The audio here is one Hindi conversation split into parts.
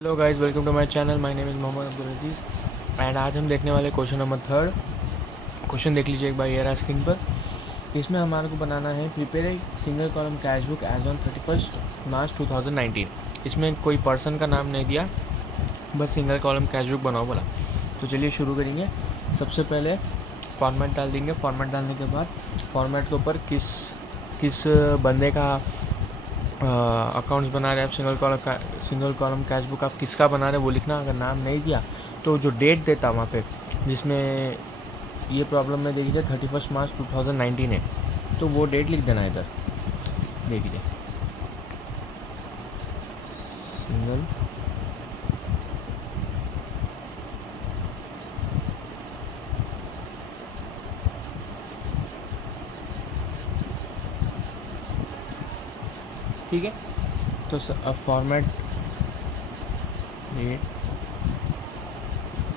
Hello guys, welcome to my channel. My name is Mohammad Abdul Aziz and आज हम देखने वाले क्वेश्चन नंबर थर्ड। क्वेश्चन देख लीजिए एक बार, ये रहा स्क्रीन पर। इसमें हमारे को बनाना है prepare a single column cash book as on 31 March 2019। इसमें कोई पर्सन का नाम नहीं दिया, बस सिंगल कॉलम कैश बुक बनाओ बोला। तो चलिए शुरू करेंगे। सबसे पहले फॉर्मेट डाल देंगे। फॉर्मेट डालने के बाद फॉर्मेट के ऊपर किस किस बंदे का अकाउंट्स बना रहे हैं आप, सिंगल कॉलम कैश बुक आप किसका बना रहे हैं वो लिखना। अगर नाम नहीं दिया तो जो डेट देता वहाँ पे, जिसमें ये प्रॉब्लम में देखिए 31 मार्च 2019 है, तो वो डेट लिख देना इधर। देखिए सिंगल ठीक है। तो अब format date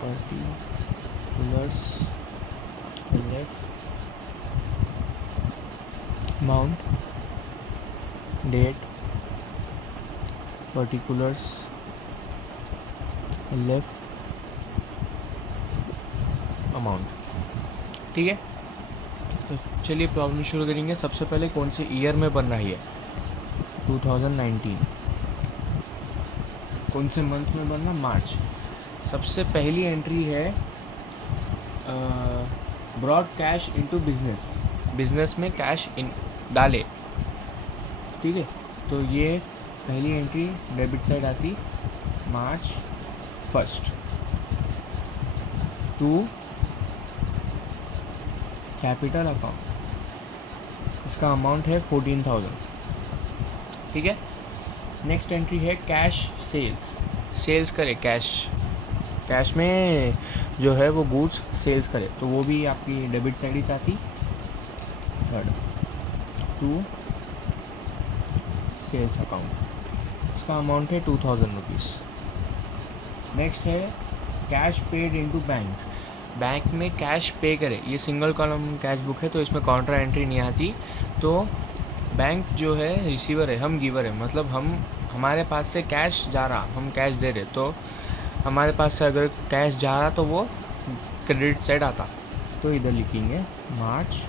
particulars left amount date particulars left amount. ठीक है, तो चलिए प्रॉब्लम शुरू करेंगे। सबसे पहले कौन से ईयर में बन रही है? 2019। कौन से मंथ में बनना? मार्च। सबसे पहली एंट्री है ब्रॉड कैश इनटू बिजनेस में कैश इन डाले। ठीक है, तो ये पहली एंट्री डेबिट साइड आती मार्च 1 टू कैपिटल अकाउंट। इसका अमाउंट है 14,000। ठीक है। नेक्स्ट एंट्री है कैश सेल्स करे। कैश में जो है वो गुड्स सेल्स करे, तो वो भी आपकी डेबिट साइड ही चाहती। थर्ड टू सेल्स अकाउंट, इसका अमाउंट है 2,000 रुपीज़। नेक्स्ट है कैश पेड इनटू बैंक में कैश पे करे। ये सिंगल कॉलम कैश बुक है तो इसमें काउंटर एंट्री नहीं आती। तो बैंक जो है रिसीवर है, हम गिवर है, मतलब हमारे पास से कैश जा रहा, हम कैश दे रहे, तो हमारे पास से अगर कैश जा रहा तो वो क्रेडिट साइड आता। तो इधर लिखेंगे मार्च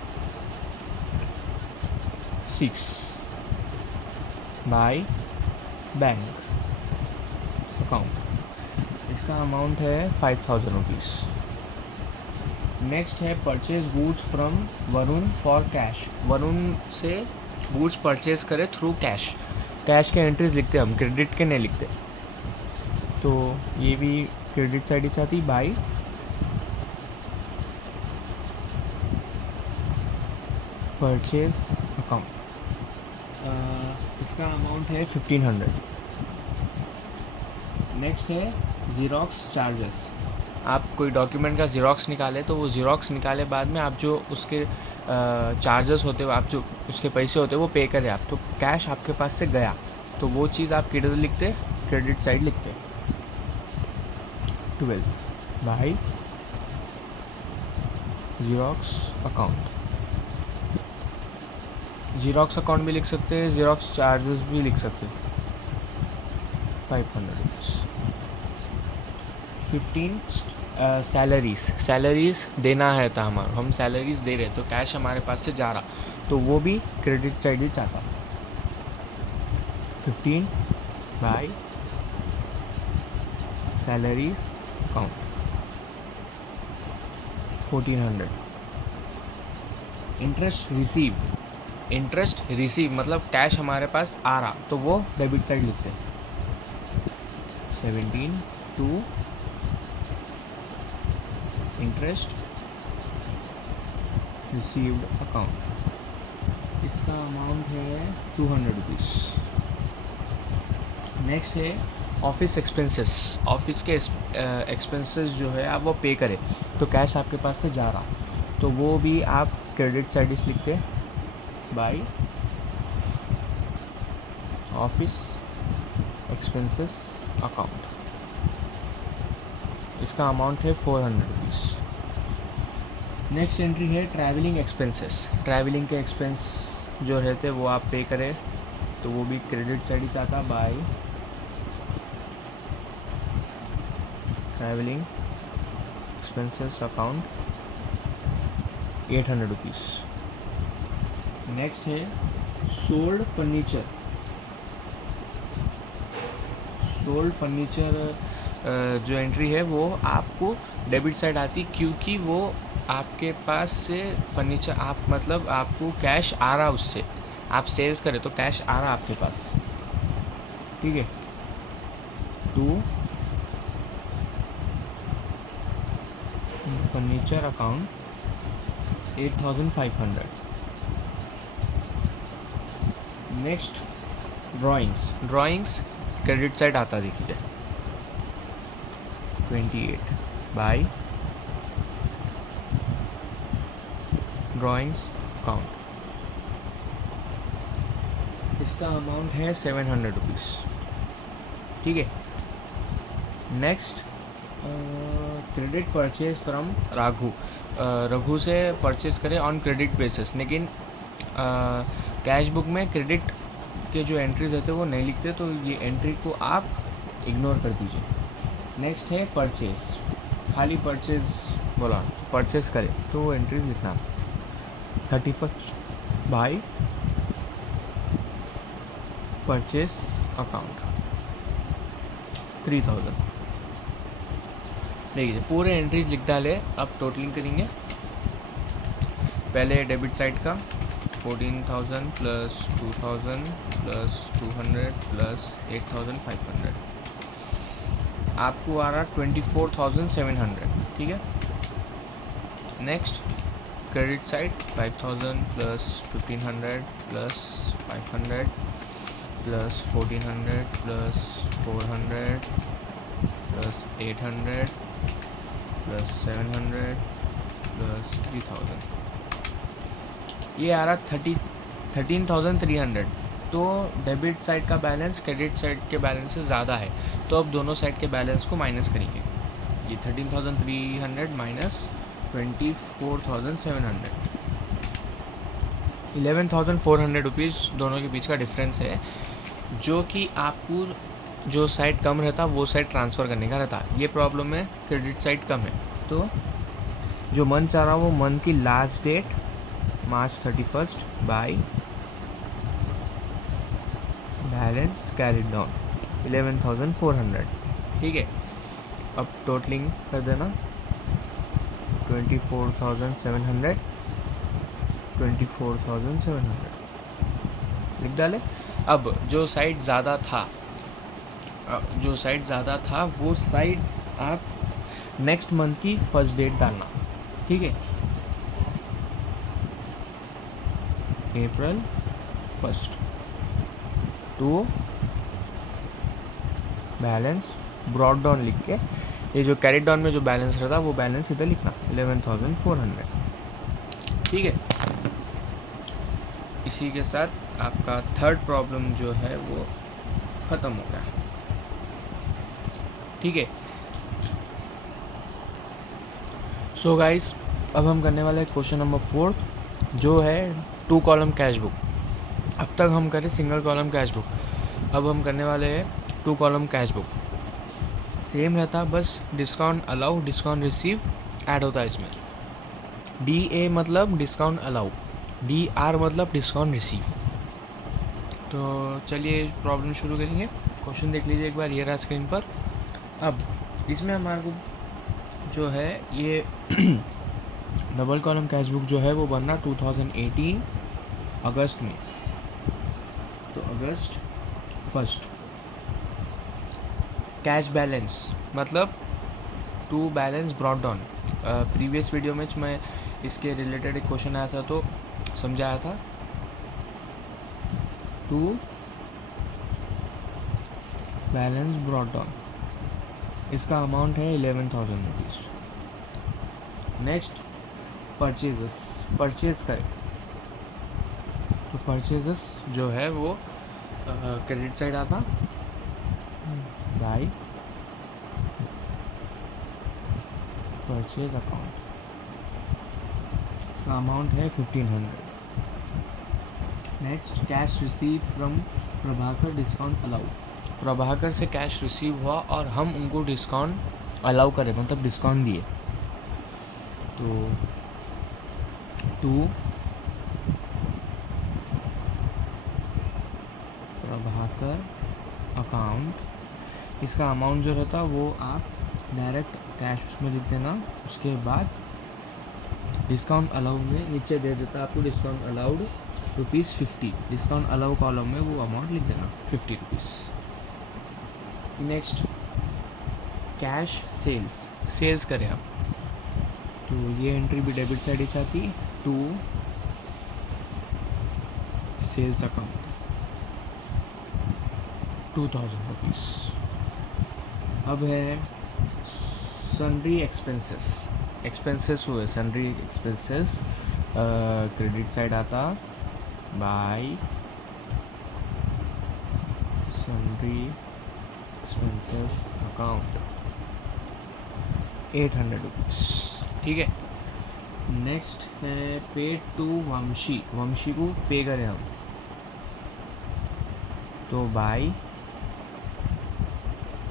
6 बाय बैंक अकाउंट। इसका अमाउंट है 5,000 रुपीज़। नेक्स्ट है purchase goods from Varun for cash. Varun से गुड्स परचेज करे थ्रू कैश के एंट्रीज लिखते हम, क्रेडिट के नहीं लिखते। तो ये भी क्रेडिट साइड ही चाहती। बाय परचेज अकाउंट, इसका अमाउंट है 1,500। नेक्स्ट है ज़ीरॉक्स चार्जेस। आप कोई डॉक्यूमेंट का ज़ीरॉक्स निकाले तो वो ज़ीरॉक्स निकाले बाद में आप जो उसके चार्जेस होते हैं, आप जो उसके पैसे होते हैं वो पे करें आप, तो कैश आपके पास से गया तो वो चीज़ आप किधर लिखते? क्रेडिट साइड लिखते। 12th by xerox account. Xerox account भी लिख सकते हैं, ज़ीरॉक्स चार्जेस भी लिख सकते हैं। 500 रुपीज़। 15 सैलरीज देना है था हमारा, हम सैलरीज दे रहे तो कैश हमारे पास से जा रहा, तो वो भी क्रेडिट साइड ही चाहता। 15 by salaries account 1,400। Interest received मतलब कैश हमारे पास आ रहा तो वो डेबिट साइड लिखते हैं। 17 टू इंटरेस्ट रिसीव्ड अकाउंट, इसका अमाउंट है 200 रुपीज़। नेक्स्ट है ऑफिस एक्सपेंसेस। ऑफिस के एक्सपेंसेस जो है आप वो पे करें तो कैश आपके पास से जा रहा, तो वो भी आप क्रेडिट साइड इस लिखते बाय ऑफिस एक्सपेंसेस अकाउंट। इसका अमाउंट है 400 रुपीज़। नेक्स्ट एंट्री है ट्रैवलिंग एक्सपेंसेस। ट्रैवलिंग के एक्सपेंस जो रहते वो आप पे करें तो वो भी क्रेडिट साइड ही चाहता bye travelling expenses account 800 rupees. Next है सोल्ड फर्नीचर। सोल्ड फर्नीचर जो एंट्री है वो आपको डेबिट साइड आती, क्योंकि वो आपके पास से फर्नीचर आप मतलब आपको कैश आ रहा उससे, आप सेल्स करें तो कैश आ रहा आपके पास, ठीक है। To furniture account 8500। Next drawings credit side आता देखिए 28 बाय ड्राइंग्स अकाउंट, इसका अमाउंट है 700 रुपीज़, ठीक है। Next credit purchase from Raghu से परचेज करें ऑन क्रेडिट बेसिस, लेकिन कैश बुक में क्रेडिट के जो एंट्रीज रहते हैं वो नहीं लिखते, तो ये एंट्री को आप इग्नोर कर दीजिए। नेक्स्ट है परचेज, खाली परचेज बोला परचेज करें तो वो एंट्रीज लिखना 31 बाय परचेज अकाउंट 3000। देखिए पूरे एंट्रीज लिख डाले। अब टोटलिंग करेंगे। पहले डेबिट साइड का 14,000 प्लस 2,000 प्लस 200 प्लस 8,500, आपको आ रहा 24,700, ठीक है। Next credit side 5,000 plus 1,500 plus 500 plus 1,400 plus 400 plus 800 plus 700 plus 3,000, ये आ रहा 13,300। तो डेबिट साइड का बैलेंस क्रेडिट साइड के बैलेंस से ज़्यादा है, तो अब दोनों साइड के बैलेंस को माइनस करेंगे। ये 13,300 माइनस 24,700, 11,400 रुपीज़ दोनों के बीच का डिफरेंस है, जो कि आपको जो साइड कम रहता वो साइड ट्रांसफ़र करने का रहता। ये प्रॉब्लम है, क्रेडिट साइड कम है, तो जो मंथ चाह रहा वो मंथ की last date March 31 by balance carried down 11,400, ठीक है। अब टोटलिंग कर देना 24,700 24,700 लिख डाले। अब जो साइड ज़्यादा था वो साइड आप नेक्स्ट मंथ की फर्स्ट डेट डालना, ठीक है। April 1 तो बैलेंस ब्रॉड डाउन लिख के, ये जो कैरिड डाउन में जो बैलेंस रहता वो बैलेंस इधर लिखना 11,400, ठीक है। इसी के साथ आपका थर्ड प्रॉब्लम जो है वो ख़त्म हो गया, ठीक है। सो गाइस, अब हम करने वाले हैं क्वेश्चन नंबर 4 जो है 2 कॉलम कैश बुक। अब तक हम करें सिंगल कॉलम कैश बुक, अब हम करने वाले हैं 2 कॉलम कैश बुक। सेम रहता, बस discount allow discount receive add होता है इसमें। DA मतलब डिस्काउंट अलाउ, DR मतलब डिस्काउंट रिसीव। तो चलिए प्रॉब्लम शुरू करेंगे। क्वेश्चन देख लीजिए एक बार, ये रहा स्क्रीन पर। अब इसमें हमारे को जो है ये डबल कॉलम कैश बुक जो है वो बनना 2018 अगस्त में, तो अगस्त 1 कैश बैलेंस मतलब to balance brought down. Previous video में मैं इसके रिलेटेड एक क्वेश्चन आया था तो समझाया था। टू बैलेंस ब्रॉड डाउन, इसका अमाउंट है 11,000 रुपीज़। नेक्स्ट परचेज करें, तो परचेजेस जो है वो क्रेडिट साइड आता बाय परचेज अकाउंट, इसका अमाउंट है 1,500। Next cash receive from Prabhakar discount allow, Prabhakar से कैश रिसीव हुआ और हम उनको डिस्काउंट अलाउ करे मतलब डिस्काउंट दिए, तो टू प्रभाकर अकाउंट, इसका अमाउंट जो रहता वो आप डायरेक्ट कैश उसमें लिख देना। उसके बाद डिस्काउंट अलाउ में नीचे दे देता आपको discount allowed ₹50, discount allow column में वो अमाउंट लिख देना ₹50। नेक्स्ट कैश सेल्स करें आप, तो ये एंट्री भी डेबिट साइड ही चाहती, टू सेल्स अकाउंट ₹2000। अब है सन्ड्री एक्सपेंसेस हुए, सन्ड्री एक्सपेंसेस क्रेडिट साइड आता बाय सन्ड्री एक्सपेंसेस अकाउंट ₹800, ठीक है। नेक्स्ट है पे टू वंशी को पे करें हम, तो बाय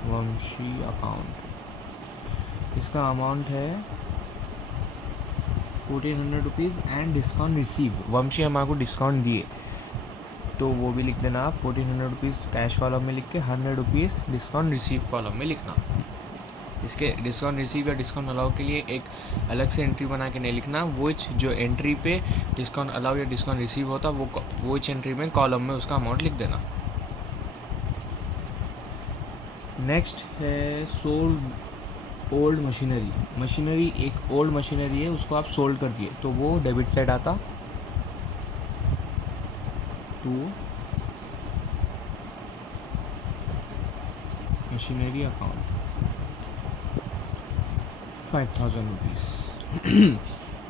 वंशी अकाउंट, इसका अमाउंट है ₹1400 एंड डिस्काउंट रिसीव, वंशी हमारे को डिस्काउंट दिए तो वो भी लिख देना आप ₹1400 कैश कॉलम में लिख के, ₹100 डिस्काउंट रिसीव कॉलम में लिखना। इसके डिस्काउंट रिसीव या डिस्काउंट अलाउ के लिए एक अलग से एंट्री बना के नहीं लिखना, वो जो एंट्री पे डिस्काउंट अलाउ या डिस्काउंट रिसीव होता वो एंट्री में कॉलम में उसका अमाउंट लिख देना। नेक्स्ट है सोल्ड ओल्ड मशीनरी, एक ओल्ड मशीनरी है उसको आप सोल्ड कर दिए तो वो डेबिट साइड आता, टू मशीनरी अकाउंट ₹5000।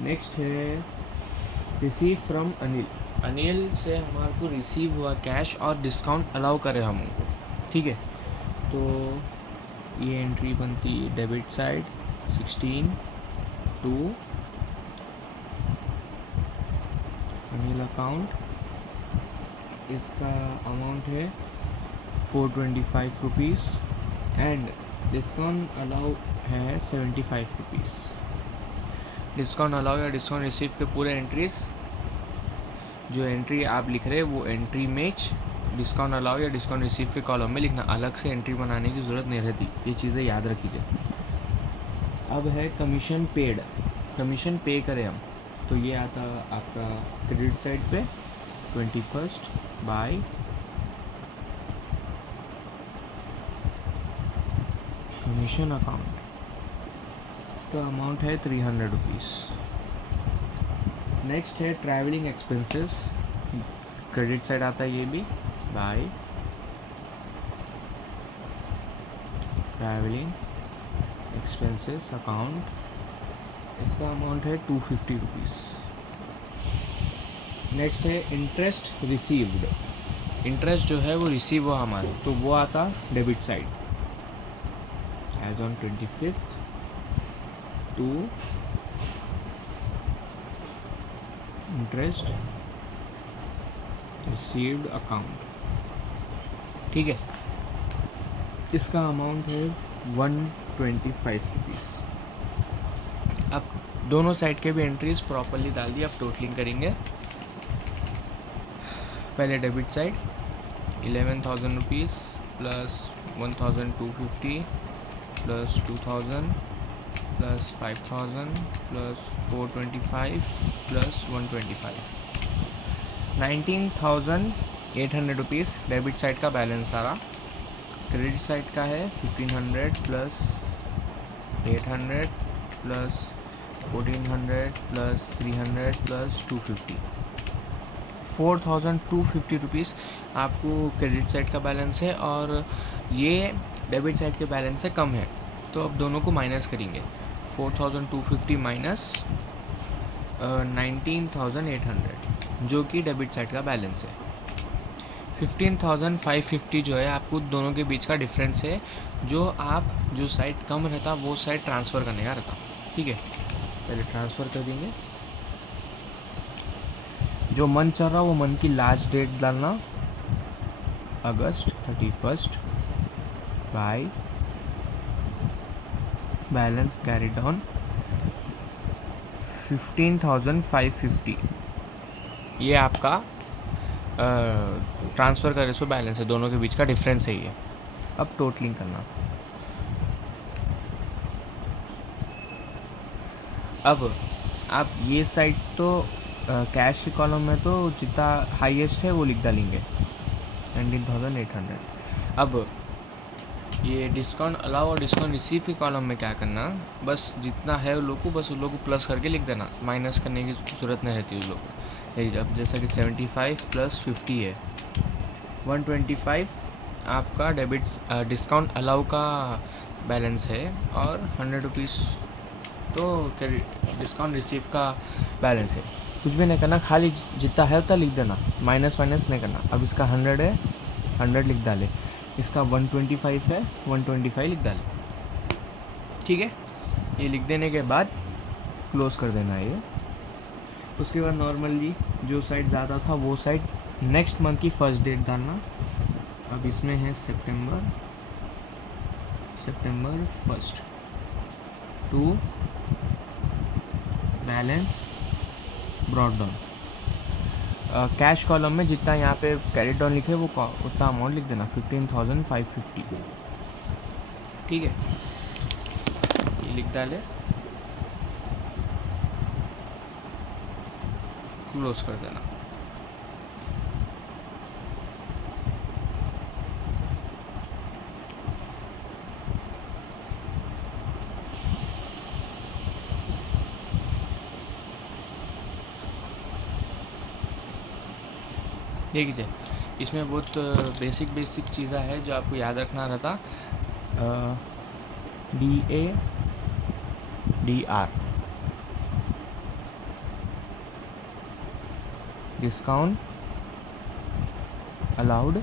नेक्स्ट है रिसीव फ्रॉम अनिल से हमारे को रिसीव हुआ कैश और डिस्काउंट अलाउ करे हम उनको, ठीक है। तो ये एंट्री बनती debit side 16 to Anil account, इसका अमाउंट है ₹425 एंड डिस्काउंट अलाउ है ₹75। डिस्काउंट अलाउ या डिस्काउंट रिसीव के पूरे एंट्रीज जो एंट्री आप लिख रहे हैं वो एंट्री में डिस्काउंट अलाउ या डिस्काउंट रिसीव के कॉलम में लिखना, अलग से एंट्री बनाने की ज़रूरत नहीं रहती, ये चीज़ें याद रखिए। अब है कमीशन पेड, कमीशन पे करें हम, तो ये आता आपका क्रेडिट साइड पे 21 बाय कमीशन अकाउंट, इसका अमाउंट है ₹300। नेक्स्ट है ट्रैवलिंग एक्सपेंसेस, क्रेडिट साइड आता है ये भी बाय ट्रैवलिंग एक्सपेंसेस अकाउंट, इसका अमाउंट है ₹250। नेक्स्ट है इंटरेस्ट रिसीव्ड, इंटरेस्ट जो है वो रिसीव हुआ हमारे तो वो आता debit side as on 25 to interest received account, ठीक है। इसका अमाउंट है ₹125। अब दोनों साइड के भी एंट्रीज प्रॉपरली डाल दी, अब टोटलिंग करेंगे। पहले debit side ₹11,000 plus 1,250 plus 2,000 plus 5,000 plus 425 plus 125, ₹19,800 debit side का बैलेंस आ रहा। क्रेडिट साइड का है 1,500 प्लस 800 प्लस 1,400 प्लस 300 प्लस 250, ₹4,250 आपको क्रेडिट साइड का बैलेंस है और ये डेबिट साइड के बैलेंस से कम है, तो अब दोनों को माइनस करेंगे। 4,250 माइनस 19,800 जो कि डेबिट साइड का बैलेंस है। 15,550 जो है आपको दोनों के बीच का डिफरेंस है, जो साइड कम रहता वो साइड ट्रांसफ़र करने का रहता, ठीक है। पहले ट्रांसफ़र कर देंगे, जो मंथ चल रहा वो मंथ की लास्ट डेट डालना अगस्त 31 बाय बैलेंस कैरिड ऑन 15,550, ये आपका ट्रांसफ़र का रेशो बैलेंस है, दोनों के बीच का डिफरेंस है ये। अब टोटलिंग करना। अब आप ये साइड तो कैश के कॉलम में तो जितना हाईएस्ट है वो लिख डालेंगे 19,800। अब ये डिस्काउंट अलाउ और डिस्काउंट रिसीव के कॉलम में क्या करना, बस जितना है उन लोग को बस उन लोग को प्लस करके लिख देना, माइनस करने की ज़रूरत नहीं रहती उन लोग को। अब जैसा कि 75 + 50 है 125 आपका डेबिट डिस्काउंट अलाउ का बैलेंस है, और 100 रुपीज़ तो डिस्काउंट रिसीव का बैलेंस है। कुछ भी नहीं करना, खाली जितना है उतना लिख देना, माइनस वाइनस नहीं करना। अब इसका 100 है, 100 लिख डाले, इसका 125 है, 125 लिख डाले, ठीक है। ये लिख देने के बाद क्लोज़ कर देना है ये। उसके बाद नॉर्मली जो साइड ज़्यादा था वो साइड नेक्स्ट मंथ की फर्स्ट डेट डालना। अब इसमें है सितंबर 1 to balance brought down. Cash column में जितना यहाँ पे कैरिड डाउन लिखे वो उतना अमाउंट लिख देना 15,550, ठीक है। ये लिख डाले, क्लोज कर देना। देखिए इसमें बहुत बेसिक चीज़ें हैं जो आपको याद रखना रहता। DADR discount allowed,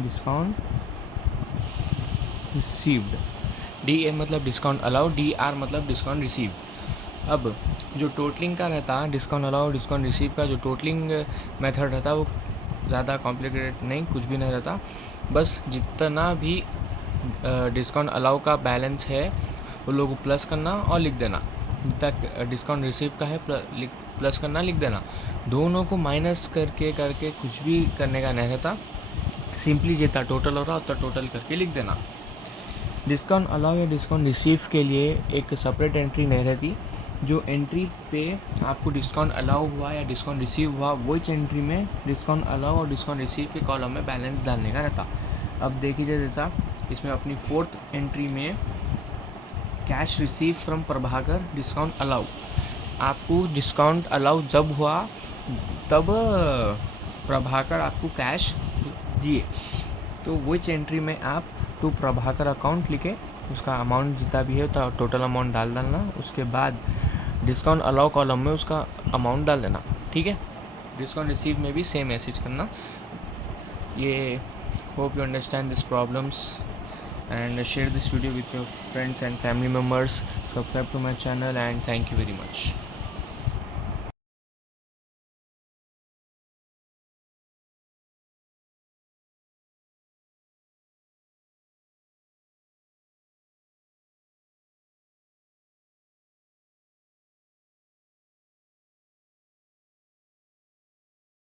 discount received. DA मतलब डिस्काउंट अलाउड, DR मतलब डिस्काउंट रिसीव। अब जो टोटलिंग का रहता है डिस्काउंट अलाउ डिस्काउंट रिसीव का, जो टोटलिंग मेथड रहता है वो ज़्यादा कॉम्प्लिकेटेड नहीं, कुछ भी नहीं रहता। बस जितना भी डिस्काउंट अलाउ का बैलेंस है वो लोग को प्लस करना और लिख देना, जितना डिस्काउंट रिसीव का है प्लस करना, लिख देना। दोनों को माइनस करके कुछ भी करने का नहीं रहता, सिंपली जितना टोटल हो रहा उतना टोटल करके लिख देना। डिस्काउंट अलाउ या डिस्काउंट रिसीव के लिए एक सेपरेट एंट्री नहीं रहती। जो एंट्री पे आपको डिस्काउंट अलाउ हुआ या डिस्काउंट रिसीव हुआ वही एंट्री में डिस्काउंट अलाउ और डिस्काउंट रिसीव के कॉलम में बैलेंस डालने का रहता। अब देखिए जैसा इसमें अपनी 4th एंट्री में cash receive from Prabhakar discount allow, आपको डिस्काउंट अलाउ जब हुआ तब प्रभाकर आपको कैश दिए, तो वही एंट्री में आप टू प्रभाकर अकाउंट लिखे उसका अमाउंट जितना भी है तो टोटल अमाउंट डालना। उसके बाद डिस्काउंट अलाउ कॉलम में उसका अमाउंट डाल देना, ठीक है। डिस्काउंट रिसीव में भी सेम मैसेज करना। ये hope you understand this problems and share this video with your friends and family members. Subscribe to my channel and thank you very much.